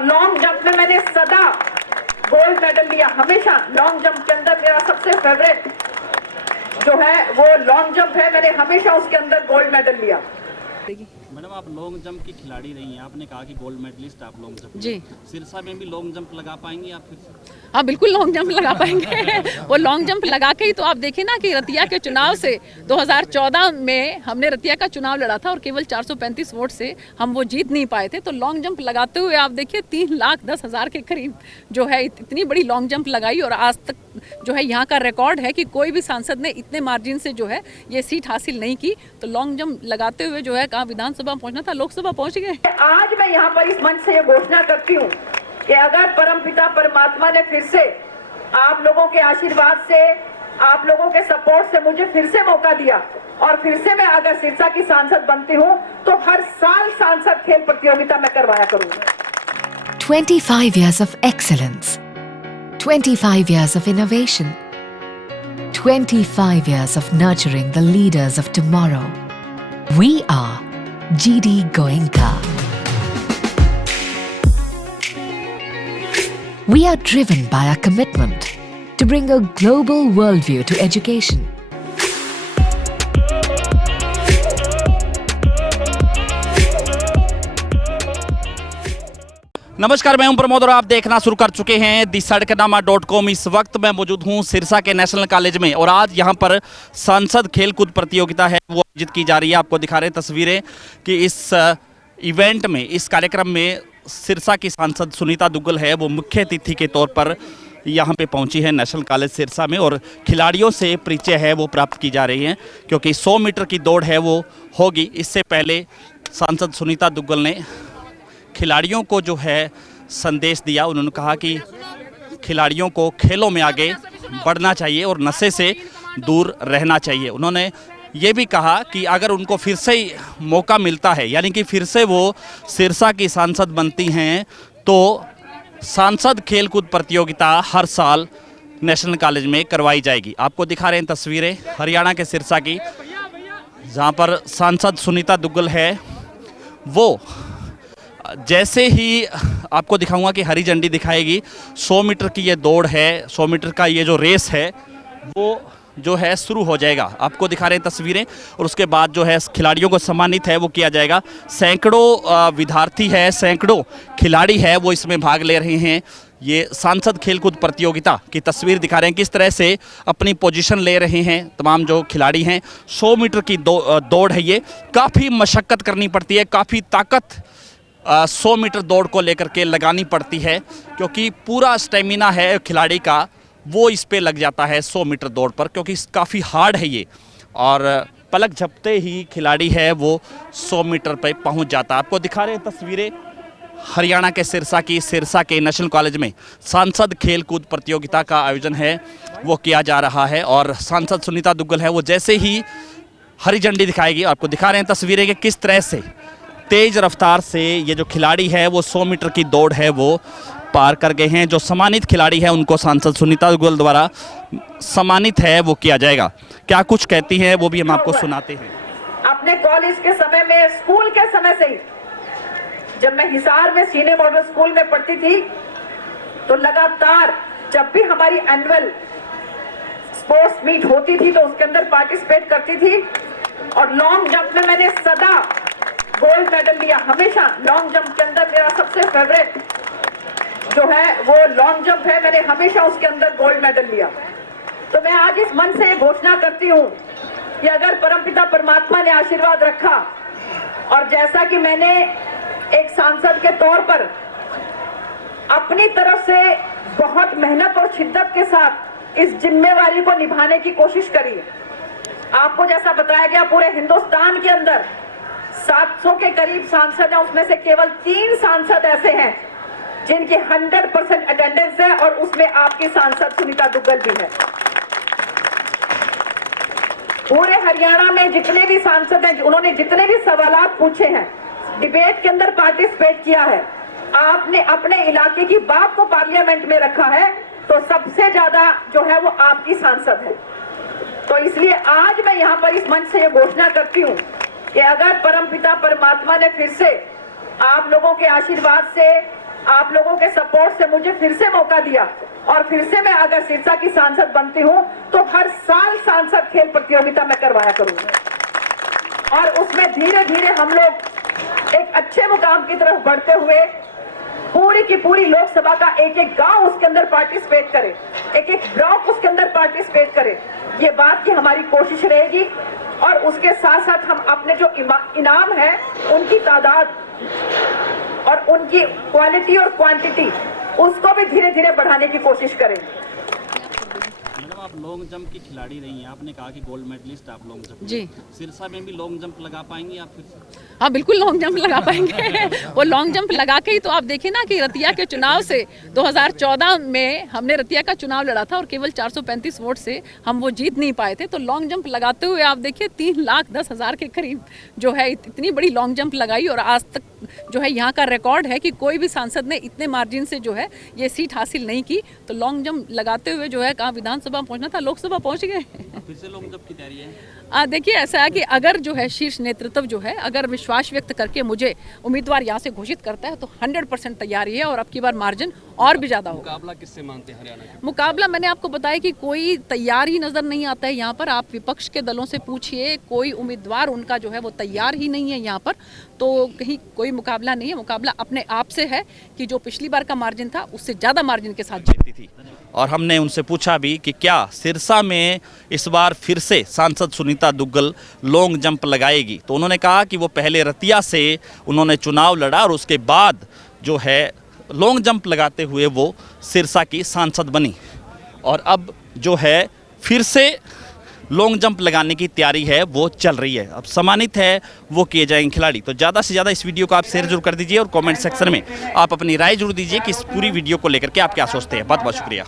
और long jump में मैंने सदा गोल्ड मेडल लिया। हमेशा लॉन्ग जंप के अंदर मेरा सबसे फेवरेट जो है वो लॉन्ग जंप है, मैंने हमेशा उसके अंदर गोल्ड मेडल लिया। मैडम, आप लॉन्ग जंप की खिलाड़ी रही हैं, आपने कहा कि गोल्ड मेडलिस्ट आप लॉन्ग जंप जी। सिरसा में भी लॉन्ग जंप लगा पाएंगी आप फिर से? हाँ बिल्कुल लॉन्ग जंप लगा पाएंगे। वो लॉन्ग जंप लगा के ही तो आप देखिए ना कि रतिया के चुनाव से 2014 में हमने रतिया का चुनाव लड़ा था और केवल 435 वोट से हम वो जीत नहीं पाए थे। तो लॉन्ग जंप लगाते हुए आप देखिए 3,10,000 के करीब जो है इतनी बड़ी लॉन्ग जंप लगाई और आज तक जो है यहाँ का रिकॉर्ड है कि कोई भी सांसद ने इतने मार्जिन से जो है ये सीट हासिल नहीं की। तो लॉन्ग जंप लगाते हुए जो है कहाँ विधानसभा पहुँचना था, लोकसभा पहुँच गए। आज मैं यहाँ पर इस मंच से ये घोषणा करती हूँ कि अगर परमपिता परमात्मा ने फिर से आप लोगों के आशीर्वाद से, आप लोगों के सपोर्ट से मुझे फिर से मौका दिया और फिर से मैं अगर सिरसा की सांसद बनती हूँ तो हर साल सांसद खेल प्रतियोगिता में करवाया करूंगी। 25 years of excellence, 25 years of innovation, 25 years of nurturing the leaders of tomorrow. We are GD Goenka. We are driven by our commitment to bring a global worldview to education. नमस्कार, मैं हूं प्रमोद और आप देखना शुरू कर चुके हैं दी सड़कनामा.com। इस वक्त मैं मौजूद हूं सिरसा के नेशनल कॉलेज में और आज यहां पर सांसद खेलकूद प्रतियोगिता है वो आयोजित की जा रही है। आपको दिखा रहे हैं तस्वीरें कि इस इवेंट में, इस कार्यक्रम में सिरसा की सांसद सुनीता दुग्गल है वो मुख्य अतिथि के तौर पर यहाँ पे पहुंची है नेशनल कॉलेज सिरसा में और खिलाड़ियों से परिचय है वो प्राप्त की जा रही है क्योंकि 100 मीटर की दौड़ है वो होगी। इससे पहले सांसद सुनीता दुग्गल ने खिलाड़ियों को जो है संदेश दिया। उन्होंने कहा कि खिलाड़ियों को खेलों में आगे बढ़ना चाहिए और नशे से दूर रहना चाहिए। उन्होंने ये भी कहा कि अगर उनको फिर से मौका मिलता है, यानी कि फिर से वो सिरसा की सांसद बनती हैं, तो सांसद खेलकूद प्रतियोगिता हर साल नेशनल कॉलेज में करवाई जाएगी। आपको दिखा रहे हैं तस्वीरें हरियाणा के सिरसा की, जहाँ पर सांसद सुनीता दुग्गल है। वो जैसे ही आपको दिखाऊंगा कि हरी झंडी दिखाएगी, 100 मीटर की ये दौड़ है, 100 मीटर का ये जो रेस है वो जो है शुरू हो जाएगा। आपको दिखा रहे हैं तस्वीरें और उसके बाद जो है खिलाड़ियों को सम्मानित है वो किया जाएगा। सैकड़ों विद्यार्थी है, सैकड़ों खिलाड़ी है वो इसमें भाग ले रहे हैं। ये सांसद खेलकूद प्रतियोगिता की तस्वीर दिखा रहे हैं किस तरह से अपनी पोजीशन ले रहे हैं तमाम जो खिलाड़ी हैं। 100 मीटर की दौड़ है, ये काफ़ी मशक्क़त करनी पड़ती है, काफ़ी ताकत 100 मीटर दौड़ को लेकर के लगानी पड़ती है क्योंकि पूरा स्टेमिना है खिलाड़ी का वो इस पे लग जाता है 100 मीटर दौड़ पर, क्योंकि काफ़ी हार्ड है ये और पलक झपकते ही खिलाड़ी है वो 100 मीटर पे पहुंच जाता है। आपको दिखा रहे हैं तस्वीरें हरियाणा के सिरसा की, सिरसा के नेशनल कॉलेज में सांसद खेलकूद प्रतियोगिता का आयोजन है वो किया जा रहा है और सांसद सुनीता दुग्गल है वो जैसे ही हरी झंडी दिखाएगी, आपको दिखा रहे हैं तस्वीरें कि किस तरह से तेज रफ्तार से ये जो खिलाड़ी है वो 100 मीटर की दौड़ है वो पार कर गए हैं। जो सम्मानित खिलाड़ी है उनको सांसद सुनीता दुग्गल द्वारा सम्मानित है वो किया जाएगा। क्या कुछ कहती हैं वो भी हम आपको सुनाते हैं। अपने कॉलेज के समय में, स्कूल के समय से ही, जब मैं हिसार में सीनियर मॉडल स्कूल में पढ़ती थी तो लगातार जब भी हमारी एनुअल स्पोर्ट्स मीट होती थी तो उसके अंदर पार्टिसिपेट करती थी और लॉन्ग जंप में मैंने सदा गोल्ड मेडल लिया। हमेशा लॉन्ग जंप के अंदर मेरा सबसे फेवरेट जो है वो लॉन्ग जंप है, मैंने हमेशा उसके अंदर गोल्ड मेडल लिया। तो मैं आज इस मन से घोषणा करती हूँ कि अगर परमपिता परमात्मा ने आशीर्वाद रखा और जैसा कि मैंने एक सांसद के तौर पर अपनी तरफ से बहुत मेहनत और शिद्दत के साथ इस जिम्मेवारी को निभाने की कोशिश करी। आपको जैसा बताया गया पूरे हिंदुस्तान के अंदर 700 के करीब सांसद हैं, उसमें से केवल 3 सांसद ऐसे हैं जिनकी 100% अटेंडेंस है और उसमें आपकी सांसद सुनीता दुग्गल भी है। पूरे हरियाणा में जितने भी सांसद हैं, उन्होंने जितने भी सवालात पूछे हैं, डिबेट के अंदर पार्टिसिपेट किया है, आपने अपने इलाके की बात को पार्लियामेंट में रखा है, तो सबसे ज्यादा जो है वो आपकी सांसद है। तो इसलिए आज मैं यहाँ पर इस मंच से ये घोषणा करती हूँ कि अगर परमपिता परमात्मा ने फिर से आप लोगों के आशीर्वाद से, आप लोगों के सपोर्ट से मुझे फिर से मौका दिया और फिर से मैं अगर सिरसा की सांसद बनती हूं तो हर साल सांसद खेल प्रतियोगिता मैं करवाया करूंगी और उसमें धीरे धीरे हम लोग एक अच्छे मुकाम की तरफ बढ़ते हुए पूरी की पूरी लोकसभा का एक एक गांव उसके अंदर पार्टिसिपेट करे, एक एक ब्लॉक उसके अंदर पार्टिसिपेट करे, ये बात की हमारी कोशिश रहेगी। और उसके साथ साथ हम अपने जो इनाम है उनकी तादाद और उनकी क्वालिटी और क्वांटिटी उसको भी धीरे धीरे बढ़ाने की कोशिश करें। मैडम आप लॉन्ग जंप की खिलाड़ी रही हैं, आपने कहा कि गोल्ड मेडलिस्ट आप लॉन्ग जंप जी। सिरसा में भी लॉन्ग जंप लगा पाएंगी आप फिर से? हाँ बिल्कुल लॉन्ग जंप लगा पाएंगे। वो लॉन्ग जंप लगा के ही तो आप देखिए ना कि रतिया के चुनाव से 2014 में हमने रतिया का चुनाव लड़ा था और केवल 435 वोट से हम वो जीत नहीं पाए थे। तो लॉन्ग जंप लगाते हुए आप देखिए 3,10,000 के करीब जो है इतनी बड़ी लॉन्ग जंप लगाई और आज तक जो है यहाँ का रिकॉर्ड है कि कोई भी सांसद ने इतने मार्जिन से जो है ये सीट हासिल नहीं की। तो लॉन्ग जंप लगाते हुए जो है कहाँ विधानसभा पहुँचना था, लोकसभा पहुँच गए। फिर से लॉन्ग जंप की तैयारी है? देखिए ऐसा है कि अगर जो है शीर्ष नेतृत्व जो है अगर विश्वास व्यक्त करके मुझे उम्मीदवार यहाँ से घोषित करता है तो 100% तैयारी है और अब की बार मार्जिन और भी ज़्यादा होगा। मुकाबला किससे मानते हैं हरियाणा का? मुकाबला मैंने आपको बताया कि कोई तैयार ही नज़र नहीं आता है यहाँ पर। आप विपक्ष के दलों से पूछिए, कोई उम्मीदवार उनका जो है वो तैयार ही नहीं है यहाँ पर। तो कहीं कोई मुकाबला नहीं है, मुकाबला अपने आप से है कि जो पिछली बार का मार्जिन था उससे ज़्यादा मार्जिन के साथ जीती थी। और हमने उनसे पूछा भी कि क्या सिरसा में इस बार फिर से सांसद सुनीता दुग्गल लॉन्ग जंप लगाएगी, तो उन्होंने कहा कि वो पहले रतिया से उन्होंने चुनाव लड़ा और उसके बाद जो है लॉन्ग जंप लगाते हुए वो सिरसा की सांसद बनी और अब जो है फिर से लॉन्ग जंप लगाने की तैयारी है वो चल रही है। अब सम्मानित है वो किए जाएंगे खिलाड़ी। तो ज़्यादा से ज़्यादा इस वीडियो को आप शेयर जरूर कर दीजिए और कमेंट सेक्शन में आप अपनी राय जरूर दीजिए कि इस पूरी वीडियो को लेकर के आप क्या सोचते हैं। बहुत बहुत शुक्रिया।